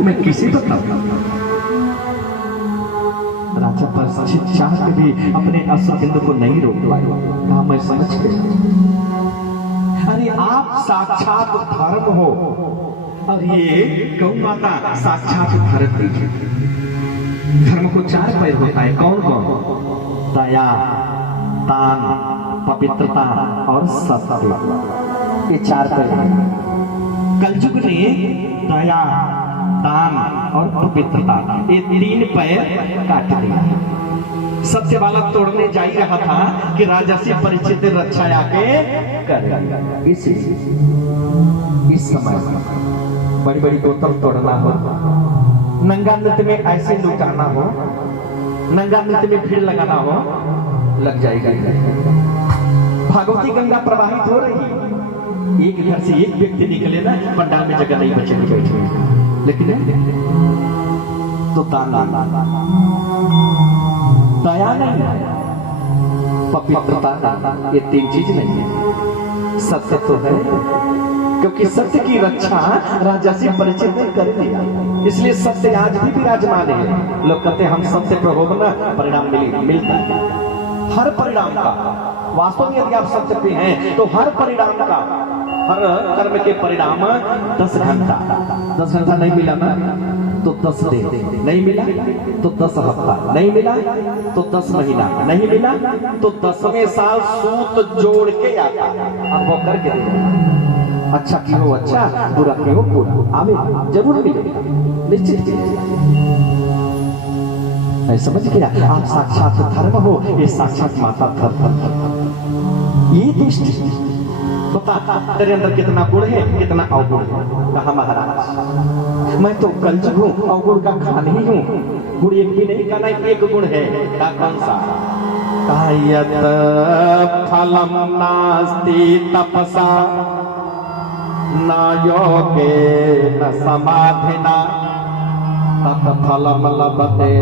मैं किसे बताऊं? राजा परीक्षित चाह के भी अपने अश्रुबिंदु को नहीं रोक पाए। कहा मैं समझ गया, अरे आप साक्षात धर्म हो और ये गौ माता साक्षात धरती है। धर्म को 4 पैर होता है, कौन कौन? दया, दान, पवित्रता और सत्य, ये 4 पैर हैं। कलयुग ने दया, दान और पवित्रता, ये 3 पैर काट दिया। सत्य वाला तोड़ने जा ही रहा था कि राजसी परीक्षित रक्षा आके कर। इस समय बड़ी बड़ी बोतल तोड़ना हो, नंगा नृत्य में ऐसे लुटाना हो, नंगा नृत्य में भीड़ लगाना हो, लग जाएगा। भागवती गंगा प्रवाहित हो रही, एक घर से एक व्यक्ति निकले ना, पंडाल में जगह नहीं बचेगी बैठे, लेकिन तो दया नहीं, पवित्रता, ये 3 चीज नहीं है। सत्य तो है, क्योंकि सत्य की रक्षा राजसी परिचित ने कर दिया, इसलिए सत्य आज भी विराजमान है। लोग कहते हम सत्य पर हो ना, परिणाम मिलता है। हर परिणाम का वास्तव में यदि आप सत्य पे हैं तो हर परिणाम का, हर कर्म के परिणाम 10 घंटा, 10 घंटा नहीं मिला ना तो 10 दिन, नहीं मिला तो 10 हफ्ता, नहीं मिला तो 10 महीना, नहीं मिला तो 10वें साल सूत जोड़ के आता, अनुभव करके देखो। अच्छा क्यों हो अच्छा, बुरा क्यों हो बुरा, आमीन, जरूर मिलेगा, निश्चित मिलेगा। समझ गया? आप साक्षात धर्म हो, ये साक्षात माता धर्म। ये दृष्टि बता तेरे अंदर कितना गुण है, कितना अवगुण है। कहा महाराज मैं तो कलयुग हूँ, अवगुण का खान ही हूँ, गुण एक भी नहीं, कहना एक गुण है। का कौन सा? कहा यत फलम नास्ति तपसा न योगे न समाधिना तत फलम लभते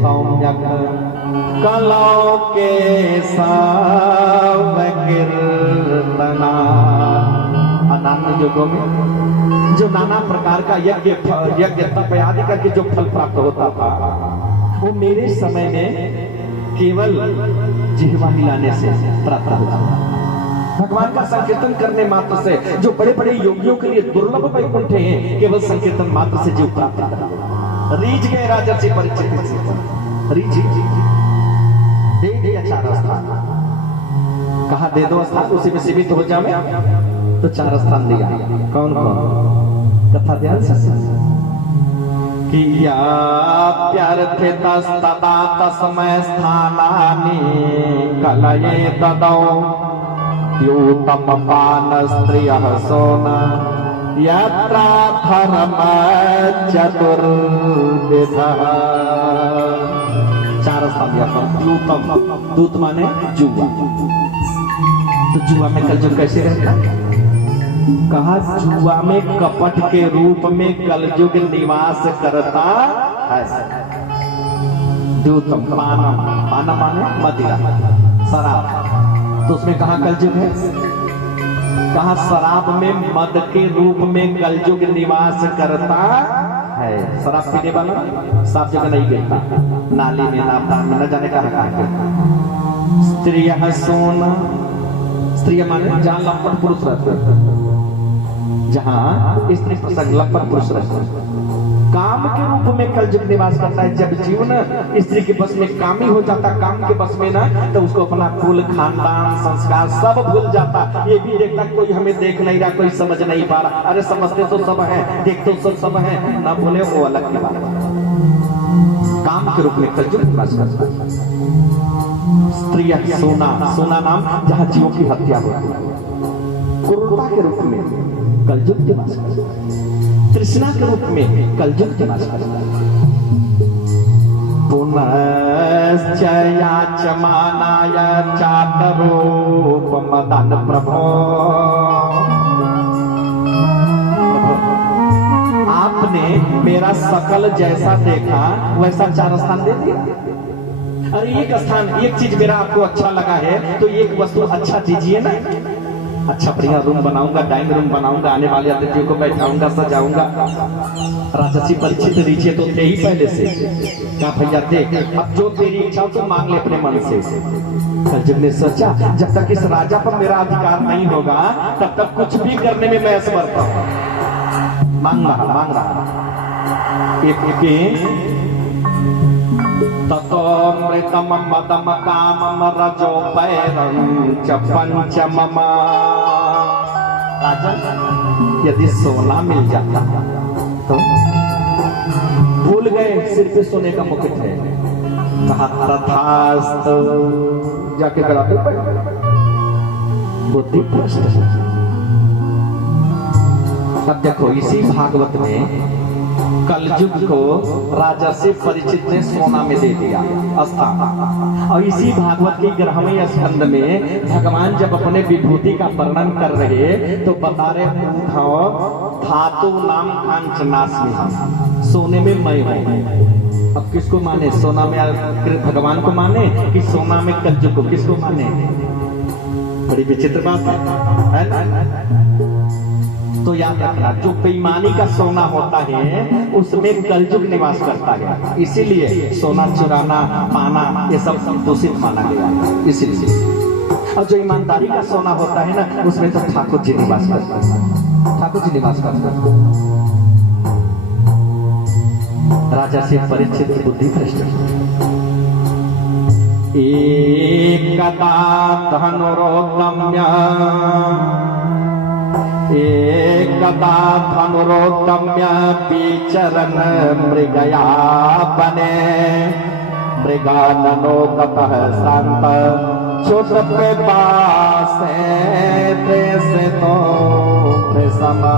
सौम्यक कलौ के कीर्तना। अनात्म युगों में जो नाना प्रकार का यज्ञ तप आदि करके जो फल प्राप्त होता था, वो मेरे समय में केवल जिह्वा मिलाने से प्राप्त होता था। भगवान का संकीर्तन करने मात्र से, जो बड़े बड़े योगियों के लिए दुर्लभ वैकुंठ हैं, केवल संकीर्तन मात्र से जीव प्राप्त करता। रीझ गए राजर्षि परीक्षित, रीझ दे दिया 4 स्थान। कहा दे 2 स्थान, उसी में सीमित हो जाए तो 4 स्थान दिया। कौन कौन? कथा ध्यान से किया प्यर्थितस्तदा तस्मै स्थानानि कलये ददौ द्यूतम पान स्त्रियः सोना यत्र धर्म चतुर्विधः। 4 स्थान दिया। द्यूतम, दूत माने जुआ, तो जुआ में कलयुग कैसे रहता? कहा जुआ में कपट के रूप में कलयुग निवास करता है। द्यूतम पानम, पानम माने मदिरा, शराब, तो उसमें कहा कलयुग है? कहा शराब में मद के रूप में कलयुग निवास करता है। शराब पीने वाला सब जगह नहीं गिरता, नाली में, नापदान में, न जाने कहा। स्त्रिय सोना, स्त्रिय माने जहां लंपट पुरुष रहते, जहां स्त्री प्रसंग लंपट पुरुष रहते, काम के रूप में कलयुग निवास करता है। जब जीवन स्त्री के बस में कामी हो जाता, काम के बस में ना, तो उसको अपना कुल, खानदान, संस्कार सब भूल जाता। ये भी देखता कोई हमें देख नहीं रहा, कोई समझ नहीं पा रहा। अरे समझते तो सब है, देखते तो सब है, ना बोले वो अलग की बात। काम के रूप में कलयुग निवास करता है। स्त्री सोना, सोना नाम जहाँ जीवों की हत्या होती है। क्रूरता के रूप में कलयुग निवास करता है। तृष्णा के रूप में कलयुग निवास करता है। पुनश्चयाचमानाय चातरूप मदन प्रभो। आपने मेरा सकल जैसा देखा वैसा 4 स्थान दे दिया। अरे एक स्थान, एक चीज मेरा आपको अच्छा लगा है तो एक वस्तु अच्छा दीजिए ना। अच्छा बढ़िया रूम बनाऊंगा, डाइनिंग रूम बनाऊंगा, आने वाले अतिथियों को बैठाऊंगा, सजाऊंगा। राजसी परीक्षित नीचे तो थे ही पहले से, क्या भैया थे, अब जो तेरी इच्छा तो मांग ले अपने मन से। कलजुग ने सोचा जब तक इस राजा पर मेरा अधिकार नहीं होगा तब तक कुछ भी करने में मैं असमर्थ हूं। मांग रहा ततो मृतम मदम कामम रजो पैरम च पंचमम। राजन यदि सोना मिल जाता तो भूल गए सिर पे सोने का मुकुट है, कहा तथास्तु, जाके गला पे पड़, बुद्धि भ्रष्ट। अब देखो इसी भागवत में कलयुग को राजर्षि परीक्षित ने सोना में दे दिया स्थान, और इसी भागवत के 11वें स्कंद में भगवान जब अपने विभूति का वर्णन कर रहे तो बता रहे धातु नाम कांचनास्मि, सोने में मैं हूं। अब किसको माने, सोना में भगवान को माने कि सोना में कलयुग को, किसको माने? बड़ी विचित्र बात है ना? तो याद रखना जो बेईमानी का सोना होता है उसमें कलयुग निवास करता है, इसीलिए सोना चुराना पाना ये सब दूषित माना गया है इसीलिए। और जो ईमानदारी का सोना होता है ना उसमें तो ठाकुर जी निवास करते हैं, ठाकुर जी निवास करते हैं। राजा से परीक्षित बुद्धि भ्रष्ट। एकदा धनुरोद्यम्य एकदा धनुरोद्यम्य विचरन् मृगया बने, मृगाननो गतः शांत चोट पे पासे देश तो समा।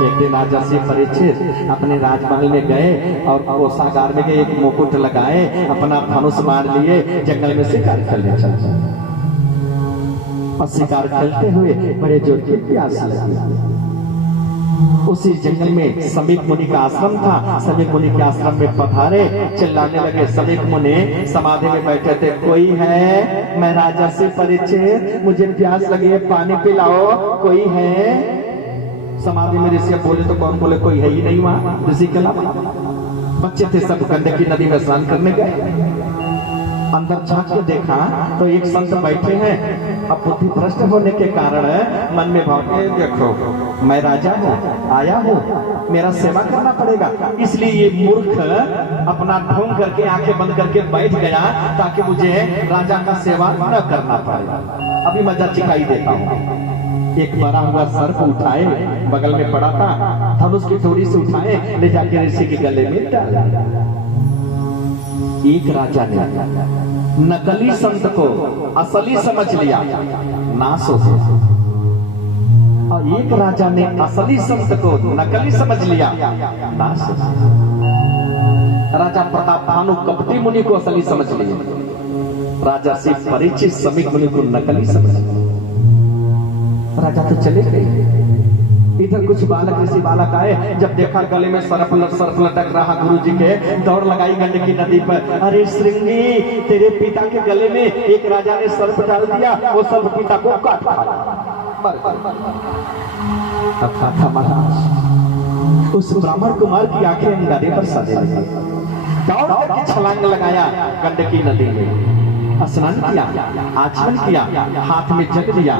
एक दिन राजा से परीक्षित अपने राजमहल में गए और कोषागार में एक मुकुट लगाए, अपना धनुष मार लिए, जंगल में शिकार खेलने चले। और शिकार खेलते हुए बड़े जोर की प्यास लगी। उसी जंगल में समीक मुनि का आश्रम था, समीक मुनि के आश्रम में पधारे, चिल्लाने लगे। समीक मुनि समाधि में बैठे थे, कोई है? मैं राजा से परीक्षित, मुझे प्यास लगी है, पानी पिलाओ, कोई है? समाधि में ऋषि बोले तो कौन बोले, कोई है ही नहीं वहां ऋषि के अलावा। बच्चे थे सब गंडकी नदी में स्नान करने गए। अंदर झांक के देखा तो एक संत बैठे हैं। अब बुद्धि भ्रष्ट होने के कारण मन में भाव, देखो मैं राजा हूँ, आया हूँ, मेरा सेवा करना पड़ेगा, इसलिए ये मूर्ख अपना ढोंग करके आंखें बंद करके बैठ गया ताकि मुझे राजा का सेवा न करना पड़े। अभी मजा चिखाई देता हूँ। एक बड़ा हुआ सर्प उठाए, बगल में पड़ा था, धनुष की डोरी से उठाए ले जाके ऋषि के गले में डाला। एक राजा ने नकली संत को असली समझ लिया, नाश हो गया। और एक राजा ने असली संत को नकली समझ लिया, नाश हो गया। राजा प्रताप भानु कपटी मुनि को असली समझ लिया, राजा से परीक्षित समीक मुनि को नकली समझ लिया। राजा तो चले गए। इधर कुछ बालक ऋषि बालक आए, जब देखा गले में सर्प लटक रहा गुरु जी के, दौड़ लगाई गंडकी नदी पर। अरे श्रृंगी, तेरे पिता के गले में एक राजा ने सर्प डाल दिया, वो सर्प पिता को काट खाया। उस ब्राह्मण कुमार की आंखें अंगारे पर सजे लगी। दौड़ करके छलांग लगाया गंडकी नदी में, स्नान किया, आचमन किया, हाथ में जग लिया,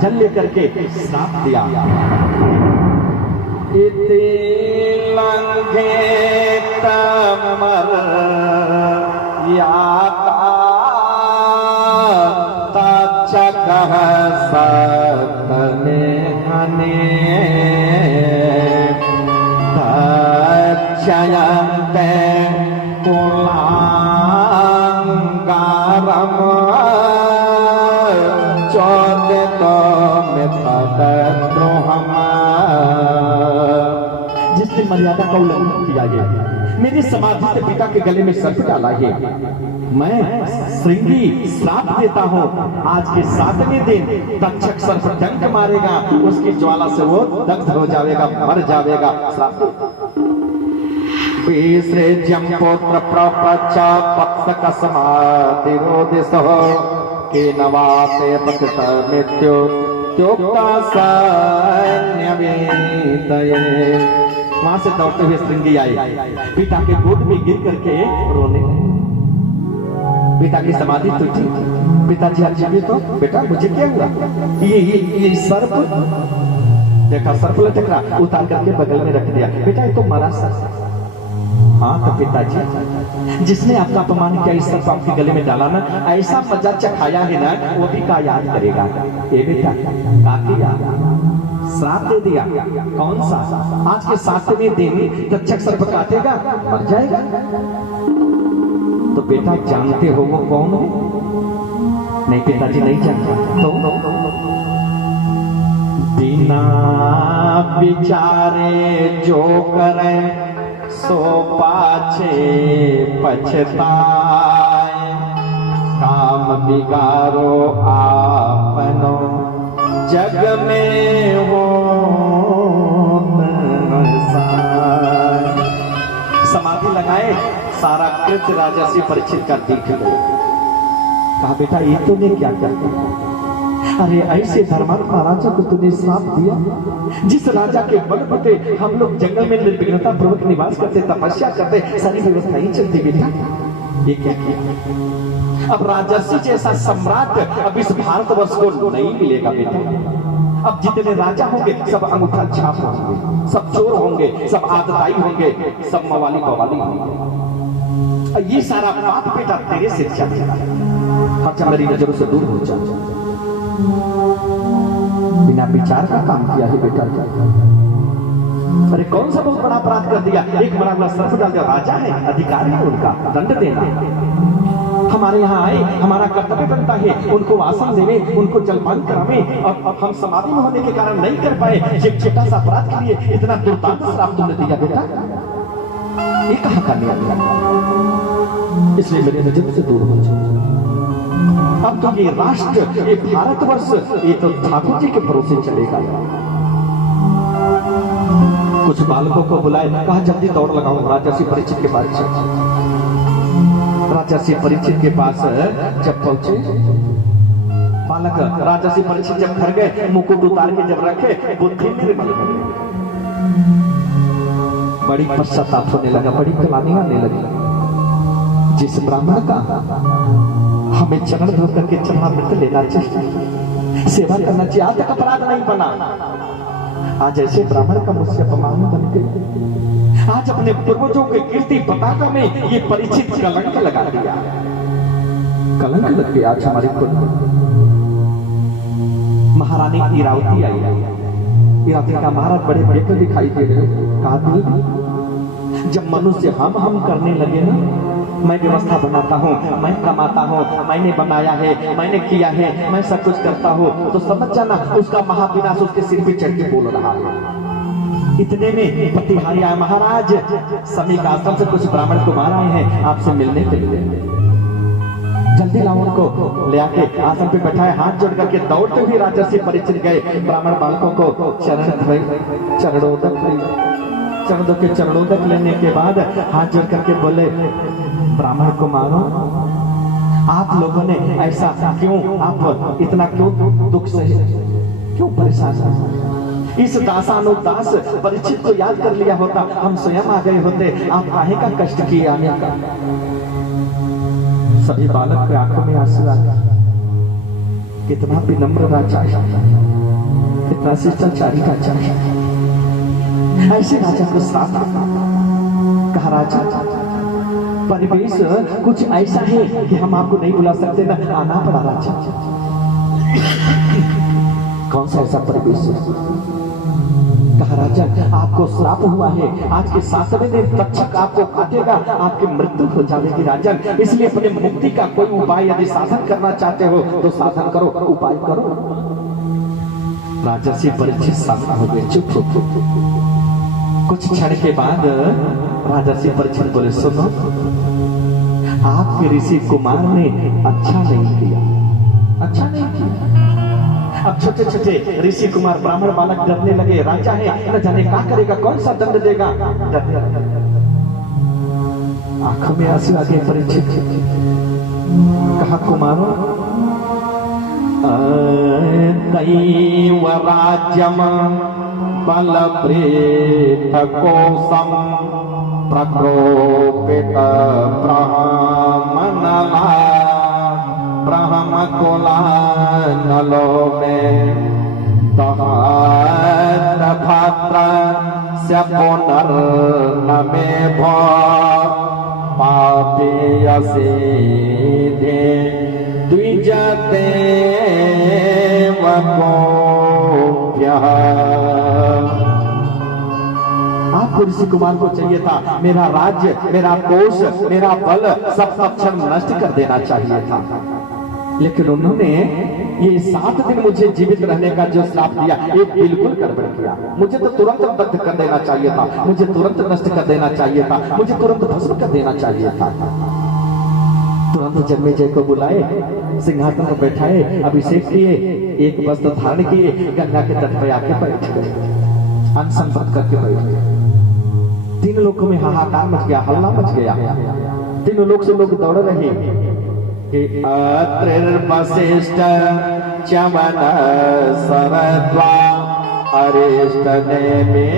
जल लेकर के श्राप दिया। इति लंघे तमर याता तचकह सतने हने तचयन्ते जिसने मर्यादा का उल्लंघन किया है, मेरी समाधि से पिता के गले में सर्प डाला है, मैं श्रृंगी श्राप देता हूँ। आज के 7वें दिन तक्षक सर्प डंक मारेगा, उसकी ज्वाला से वो दग्ध हो जाएगा, मर जाएगा। पुत्र प्रपच पक्ष कसमातिरोदिसो के नवाते पतित मृत्यु त्योक्ता सैन्यवेदये। वहां से दौड़ते हुए श्रृंगी आई, पिता के गोद में गिर करके रोने लगी। पिता की समाधि टूटी। पिताजी आज जीवित तो बेटा मुझे क्या हुआ? ये सर्प देखा, सर्प लटक रहा, उतार करके बगल में रख दिया। बेटा ये तो मरा सर्प। हाँ तो पिताजी, जिसने आपका अपमान किया इस सर्प आपके गले में डाला ना, ऐसा मजा चखाया है ना, वो भी का याद करेगा। ये बेटा का किया, श्राप दे दिया। कौन सा? आज के 7वें दिन तक्षक सर्प काटेगा, मर जाएगा। तो बेटा जानते हो वो कौन है? नहीं पिताजी नहीं जानता। तो बिना विचारे जो करे सो पाछे पछताए, काम बिगारो आपनो जग में हो। समाधि लगाए, सारा कृत्य राजर्षि परीक्षित का दिख गया। कहा बेटा ये तूने क्या किया? अरे ऐसे धर्मात्मा राजा को तूने श्राप दिया, जिस राजा के बल बटे हम लोग जंगल में निर्विघ्नता पूर्वक निवास करते, तपस्या करते, सारी व्यवस्था ही चलती। बेटा ये क्या किया? अब राजर्षि जैसा सम्राट अब इस भारतवर्ष को नहीं मिलेगा बेटा। अब जितने राजा होंगे सब अंगूठा छाप होंगे, सब चोर होंगे, सब आदताई होंगे, सब मवाली बवाली होंगे। ये सारा पाप बेटा तेरे से चलेगा। अच्छा मेरी नजरों से दूर हो जा। बिना विचार का काम किया है बेटा। अरे कौन सा बहुत बड़ा अपराध कर दिया? एक मरा हुआ सर्प डाल दिया। राजा है, अधिकारी है, उनका दंड देना। हमारे यहाँ आए, हमारा कर्तव्य बनता है उनको आसन देवे, उनको जलपान करावे, और हम समाधि में होने के कारण नहीं कर पाए। एक छोटा सा अपराध के लिए इतना दुर्दांत श्राप तुमने दिया बेटा, ये कहाँ का नियम? इसलिए मेरी नजर से दूर हो जाओ। अब तो ये राष्ट्र, ये भारतवर्ष, ये तो ठाकुर जी के भरोसे चलेगा। कुछ बालकों को बुलाए, कहा जल्दी दौड़ लगाओ राजर्षि परीक्षित के पास। राजर्षि परीक्षित के पास जब पहुंचे, बालक राजर्षि परीक्षित जब घर गए, मुकुट उतार के जब रखे, बुद्धि निर्मल हो गई। बड़ी पश्चाताप होने लगा, बड़ी कलानी आने लगी। जिस ब्राह्मण का हमें चरण धो करके चरणामृत लेना चाहिए, सेवा करना चाहिए, आज तक अपराध नहीं बना, आज ऐसे ब्राह्मण का मुझसे अपमान बन गया। आज अपने पूर्वजों के कीर्ति पताका में ये परिचित कलंक लगा दिया। कलंक लग गया आज हमारे कुल। महारानी इरावती आई। इरावती का महाराज बड़े बेटे दिखाई दे रहे। कहा जब मनुष्य हम करने लगे ना, मैं व्यवस्था बनाता हूँ, मैं कमाता हूँ, मैंने बनाया है, मैंने किया है, मैं सब कुछ करता हूँ, तो समझ जाना उसका महाविनाश उसके सिर पे चढ़ के बोल रहा है। इतने में प्रतिहारी आया, महाराज समीक आश्रम से कुछ ब्राह्मण कुमार आए हैं आपसे मिलने के लिए, जल्दी लाओ उनको। ले आके आसन पे बैठाए, हाथ जोड़ करके दौड़ते हुए राजर्षि परीक्षित गए। ब्राह्मण बालकों को चरणोदक लेने के बाद हाथ जोड़ करके बोले, ब्राह्मण कुमारों आप लोगों ने ऐसा क्यों, आप इतना क्यों दुख सहे, क्यों परेशान? इस दासानुदास परीक्षित को याद कर लिया होता, हम स्वयं आ गए होते, आप काहे का कष्ट किए आने का? सभी बालक के आंखों में आंसू आ गए। कितना विनम्र राजा, कितना शिष्टाचारी राजा, ऐसे राजा को साथ कहा, राजा परिवेश कुछ ऐसा है कि हम आपको नहीं बुला सकते ना, आना पड़ा राजा। कौन सा ऐसा परिवेश? कहा राजा आपको श्राप हुआ है, आज के 7वें दिन तक्षक आपको काटेगा, आपकी मृत्यु हो जाएगी राजन, इसलिए अपने मुक्ति का कोई उपाय यदि साधन करना चाहते हो तो साधन करो, उपाय करो। राजर्षि परीक्षित साधन हो गए, चुप हो। कुछ क्षण के बाद राजर्षि परीक्षित बोले, सुनो आपके ऋषि कुमार ने अच्छा नहीं किया। अब छोटे छोटे ऋषि कुमार ब्राह्मण बालक डरने लगे, राजा है न जाने क्या करेगा, कौन सा दंड देगा। आंखों में आंसू आ गए परीक्षित। कहा कुमारों दैव राज्यम बल प्रेत कोसम प्रकोपित ब्रह्मनला ब्रह्म कुलानलो में दहत भात्र से पुनर्नमे भो पापीयसी दे द्विजते आपको ऋषि कुमार को चाहिए था मेरा राज्य, मेरा कोष, मेरा बल सब क्षण नष्ट कर देना चाहिए था, लेकिन उन्होंने ये 7 दिन मुझे जीवित रहने का जो श्राप दिया ये बिल्कुल गड़बड़ किया। मुझे तो तुरंत दग्ध कर देना चाहिए था, मुझे तुरंत नष्ट कर देना चाहिए था, मुझे तुरंत भस्म कर देना चाहिए था। तुरंत जन्मेजय को बुलाए, सिंहासन पर बैठाए, अभिषेक किए, एक वस्त्र धारण किए, गंगा के तट पर आके बैठ गए, अनशन व्रत करके बैठ गए। 3 लोगों में हाहाकार मच गया, हल्ला मच गया। 3 लोग से लोग दौड़ रहे कि वशिष्ठ च्यवन सरद्वा अरिष्ट नेमि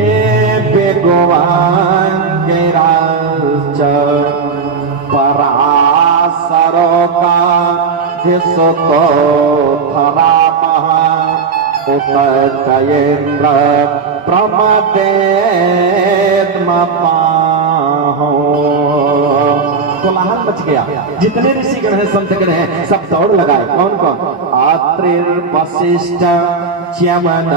बेगवान गिराच पराशरो का धिसुतो थरामः उपतयेन्द्र प्रमदेत्मपाहो। कोलाहल मच गया, जितने ऋषिगण हैं, संतगण हैं, सब दौड़ लगाए। कौन कौन? अत्रि वशिष्ठ च्यवन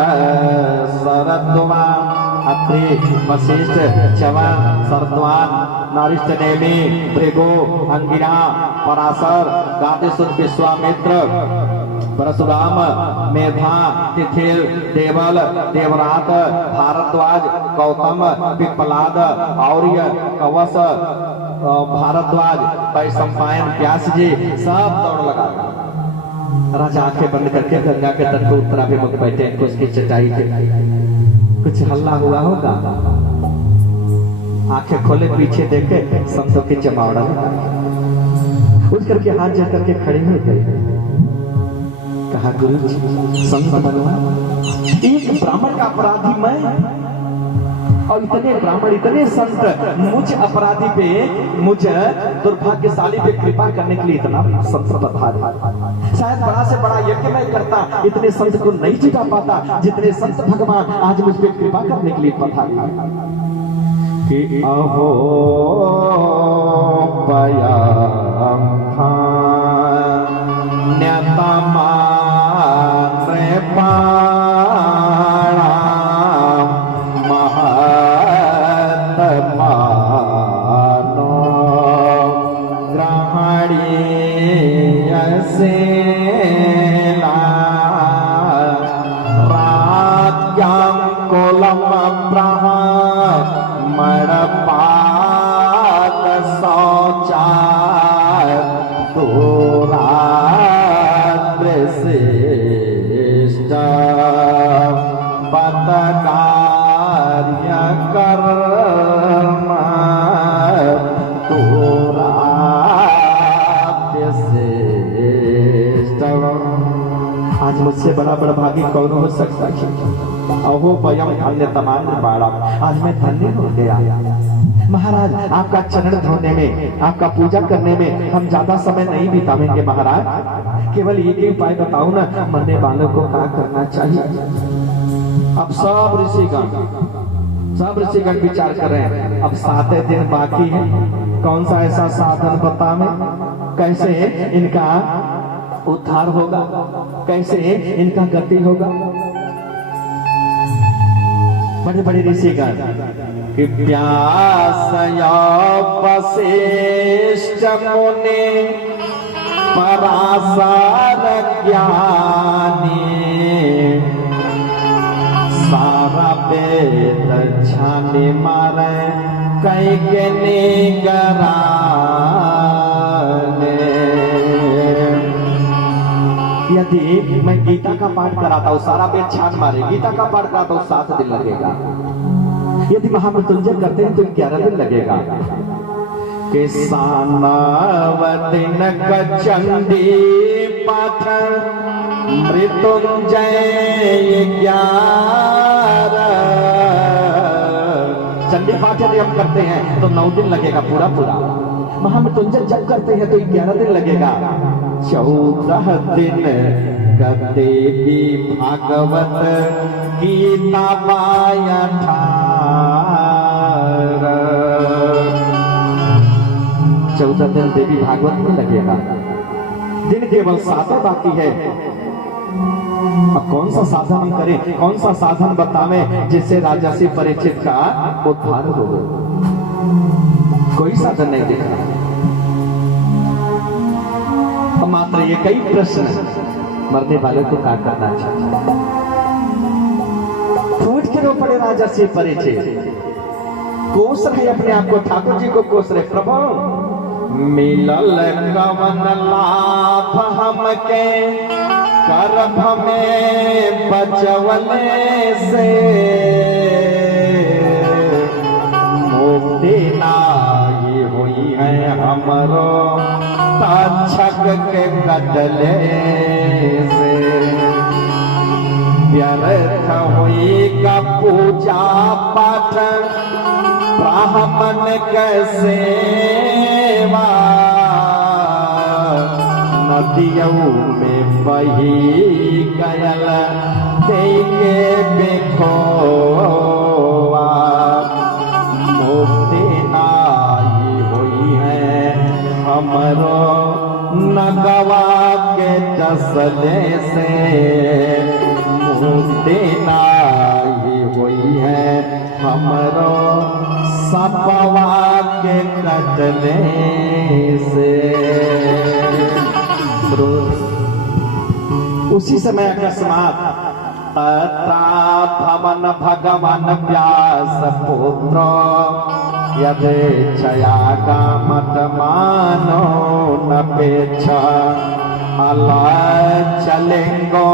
शरद्वान, अत्रि वशिष्ठ च्यवन शरद्वान नारिष्ट नेमि भृगु अंगिरा पराशर गादिसुत विश्वामित्र परशुराम मेधा तिथिल देवल देवरात भारद्वाज गौतम पिप्पलाद और्य कवच भारद्वाज वैशंपायन व्यास जी सब दौड़ लगा। राजा आंखें बंद करके गंगा के तट पर उत्तराभिमुख बैठे, उसकी चटाई पे कुछ हल्ला हुआ होगा। आंखें खोले, पीछे देखे, संतों की जमावड़ा उठ करके हाथ जोड़ करके खड़े हो गए। कहा गुरु जी संत बनवा, एक ब्राह्मण का अपराधी मैं और इतने ब्राह्मण इतने संत मुझ अपराधी पे, मुझ दुर्भाग्यशाली पे कृपा करने के लिए इतना संत पधारे। शायद बड़ा से बड़ा यज्ञ मैं करता, इतने संत को नहीं जुटा पाता जितने संत भगवान आज मुझ पे कृपा करने के लिए पधारे। कि अहो पयम न्यतमा रे पाणा महत्मानो ग्रहणीयसेना राज्ञं कुलम मणपात शौचाय दूरादृशिष्ट पतकार्य कर्म दूरादृशिष्ट। आज मुझसे बड़ा भागी कौन हो सकता है? अहो वयम धन्य तमान बाड़ा, आज मैं धन्य हो गया। महाराज आपका चरण धोने में, आपका पूजा करने में हम ज्यादा समय नहीं बिताएंगे महाराज, केवल एक ही उपाय बताओ ना, मरने वालों को क्या करना चाहिए? अब सब ऋषिगण विचार कर रहे हैं, अब 7 दिन बाकी है, कौन सा ऐसा साधन बतावे, कैसे इनका उद्धार होगा, कैसे इनका गति होगा। बड़े बड़े ऋषिगण कि वशिष्ठ मुनि पराशर ज्ञानी सारा वेद छानी मारे कई के निगराने। यदि मैं गीता का पाठ कराता हूँ, सारा वेद छान मारे, गीता का पाठ कराता हूँ 7 दिन लगेगा। यदि महामृत्युंजय करते हैं तो 11 दिन लगेगा। के सानावतिन चंडी पाठ मृत्युंजय 11 चंडी पाठ यदि हम करते हैं तो 9 दिन लगेगा पूरा पूरा। महामृत्युंजय जब करते हैं तो 11 दिन लगेगा। 14 दिन देवी भागवत गीता पाया 14 दिन देवी भागवत में लगेगा। दिन केवल 7 बाकी है। अब कौन सा साधन हम करें, कौन सा साधन बतावें जिससे राजा से परिचित का उद्धार हो? कोई साधन नहीं दिख रहा। मात्र ये कई प्रश्न मरने वाले को क्या करना चाहिए? फूट के रो पड़े राजा से परिचित, कोस रहे अपने आप को, ठाकुर जी को कोस रहे, प्रभु मिलल कवन लाभ हमके गर्भ में बचवले से, मुक्ति नाई हुई है हमरो तक्षक के कटले से, व्यर्थ हुई का पूजा पाठ ब्राह्मण के सेवा, नदियों में बही गयल देके बेखोवा, मुक्ति नाई हुई है हमरो नगवा के जसले से, मुक्ति नाई हुई है हमरो सपवा के कटले से। उसी समय अकस्मात भवन भगवान व्यास पुत्र यदेच्छया कामत मानो नपेक्ष, अला चलेंगो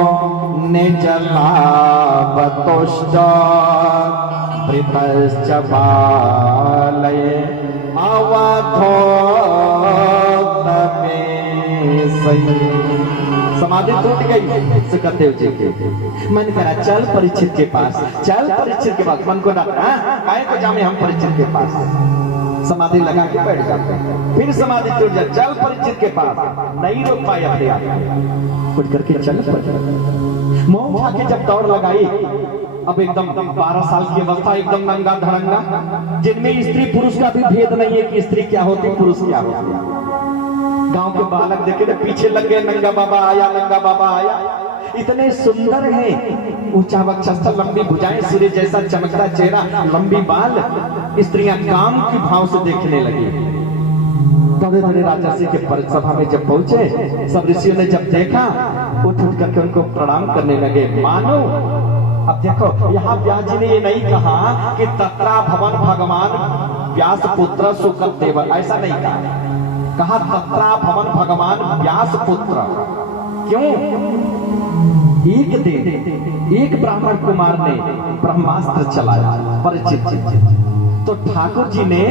निज लाभ तुष्ट प्रीतश्च बालये अवधोतमे सही। समाधि टूट गई सुखदेव जी की। मन करा चल परीक्षित के पास, चल परीक्षित के पास। मन को डाका काहे को जामे हम परीक्षित के पास। समाधि लगा के बैठ जाते हैं, फिर समाधि टूट जाए, चल परीक्षित के पास। नहीं रोक पाए अपने आप, उठ करके चल पड़े। मोह उठा के जब दौड़ लगाई, अब एकदम 12 साल की अवस्था, एकदम नंगा धड़ंगा, जिनमें स्त्री पुरुष का भी भेद नहीं है कि स्त्री क्या होती पुरुष क्या होती। गांव के बालक देखे थे पीछे लग गए, नंगा बाबा आया, नंगा बाबा आया। इतने सुंदर हैं, ऊंचा वक्षस्थल, लंबी भुजाएं, सूर्य जैसा चमकता चेहरा, लंबी बाल। स्त्रियां काम की भाव से देखने लगी। थोड़े थोड़े राजर्षि के सभा में जब पहुंचे, सब ऋषियों ने जब देखा, उठ उठ करके उनको प्रणाम करने लगे। मानो अब देखो, यहाँ व्यास जी ने ये नहीं कहा कि तत्रा भवन भगवान व्यास पुत्र सुकत देव, ऐसा नहीं कहा तत्रा भवन भगवान व्यास पुत्र। क्यों? एक दिन एक ब्राह्मण कुमार ने ब्रह्मास्त्र चलाया परिचित, तो ठाकुर जी ने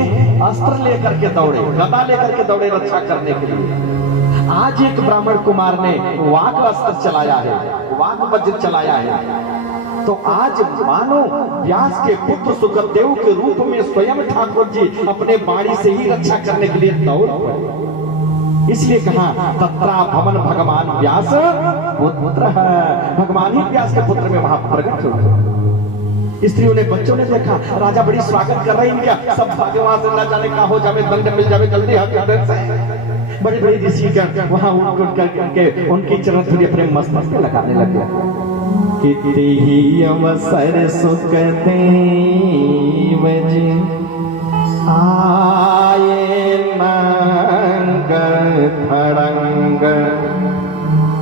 अस्त्र लेकर के दौड़े, गदा लेकर के दौड़े रक्षा करने के लिए। आज एक ब्राह्मण कुमार ने वाग अस्त्र चलाया है, वाग वज्र चलाया है। तो आज मानो व्यास के पुत्र सुखदेव के रूप में स्वयं ठाकुर जी अपने बाणी से ही रक्षा करने के लिए दौड़ पड़े। इसलिए कहा तत्रा भवन भगवान व्यास पुत्र है, भगवान ही व्यास के पुत्र में वहां प्रकट हुए। स्त्रियों ने, बच्चों ने देखा, राजा बड़ी स्वागत कर रही है, सब भागे वहां से, न जाने कहा हो जावे, दंड मिल जावे, जल्दी हकीकत से। बड़ी बड़ी ऋषि वहां उठ करके उनकी चरण धूलि अपने मस्तक पे लगाने लगे। कितने ही अवसर सुखदेव जी आए नंग धड़ंग,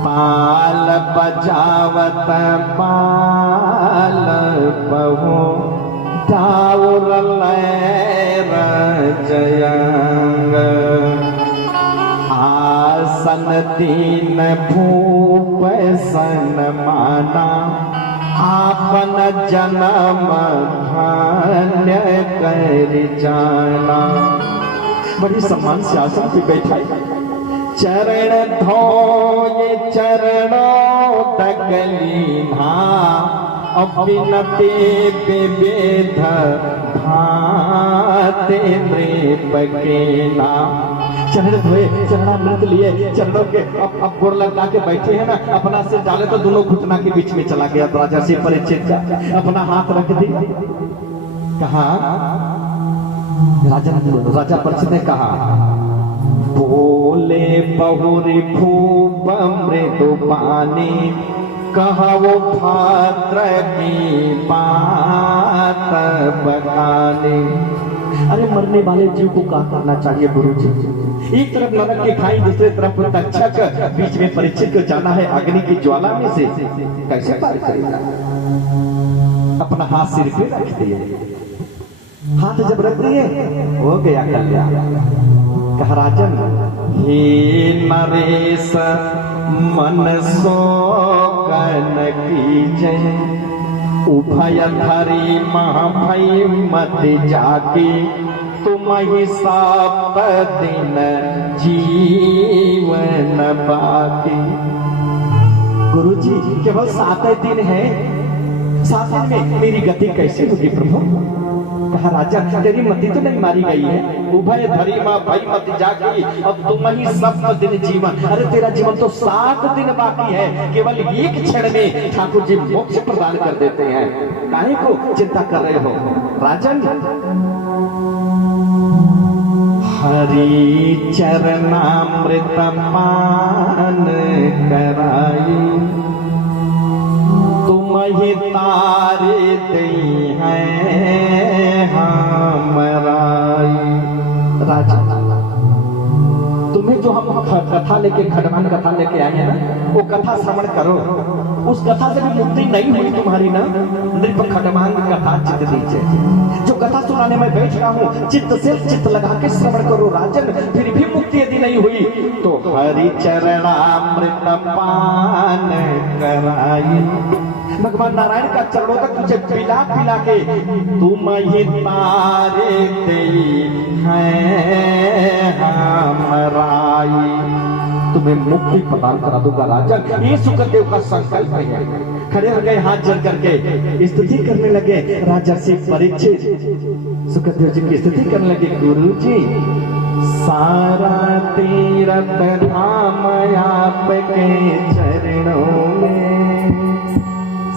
पाल बजावत पाल बहु ठाउर जयंग, आसन दीन भूप सन माना, आपन जन्म धन्य कर जाना। बड़ी सम्मान से आसन पे बैठा, चरण धोए चरणों तकलीना अविनते विवेद भाते नृप के नाम। चरण धोए, चरणामृत लिए, चरणों के अब गोड़ लगा के बैठे हैं ना, अपना सिर डाले तो दोनों घुटना के बीच में चला गया। राजा से परीक्षित का अपना हाथ रख दिया, कहा राजा परीक्षित ने कहा, बोले बहुरी भूप मृदु पानी, कहा वो भाद्र की बात बखानी। अरे मरने वाले जीव को क्या करना चाहिए गुरु जी? एक तरफ नरक की खाई, दूसरे तरफ तक्षक, बीच में परीक्षित को जाना है अग्नि की ज्वाला में से, कैसे पार करेगा? अपना हाथ सिर पे रख दिए, हाथ जब रख दिए हो गया कल्याण। कहा राजन, हे नरेश मन सो कन कीजे, उभय धरी महाभय मत जाके, तुम ही 7 दिन जीवन बाकी। गुरु जी केवल 7 दिन है, 7 दिन में मेरी गति कैसे होगी प्रभु? कहा राजा, तेरी मति तो नहीं मारी गई है, उभय धरी मां भाई मत जागी, अब तुम ही 7 दिन जीवन। अरे तेरा जीवन to 7 दिन बाकी है, केवल एक क्षण में ठाकुर जी मोक्ष प्रदान कर देते हैं। काहे को चिंता कर रहे हो राजन? हरि चरणामृत पान कराई, तुम ही तारे दई हैं हमराई। राजा तुम्हें जो हम कथा लेके, खडमान कथा लेके आए हैं ना, वो कथा श्रवण करो। उस कथा से भी मुक्ति नहीं हुई तुम्हारी ना, नृप खडमान कथा चित्त दीजिए। जो कथा सुनाने में बैठ रहा हूँ, चित्त से चित्त लगा के श्रवण करो राजन, फिर भी मुक्ति यदि नहीं हुई तो हरि चरणामृत पान कराई। भगवान नारायण का चरणों तक तुझे पिला पिला के, तुम ही तारे दई हैं हमराई, तुम्हें मुक्ति प्रदान करा दूंगा राजन। ये सुखदेव का संकल्प है। खड़े हो गए, हाथ जोड़ करके स्तुति करने लगे। राजा से परीक्षित सुखदेव जी की स्तुति करने लगे। गुरु जी सारा तीरथ धाम आपके चरणों में,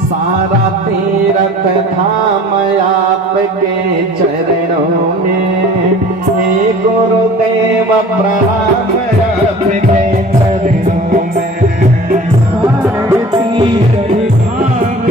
सारा तीरथ धाम आपके चरणों में, हे गुरुदेव प्रणाम आपके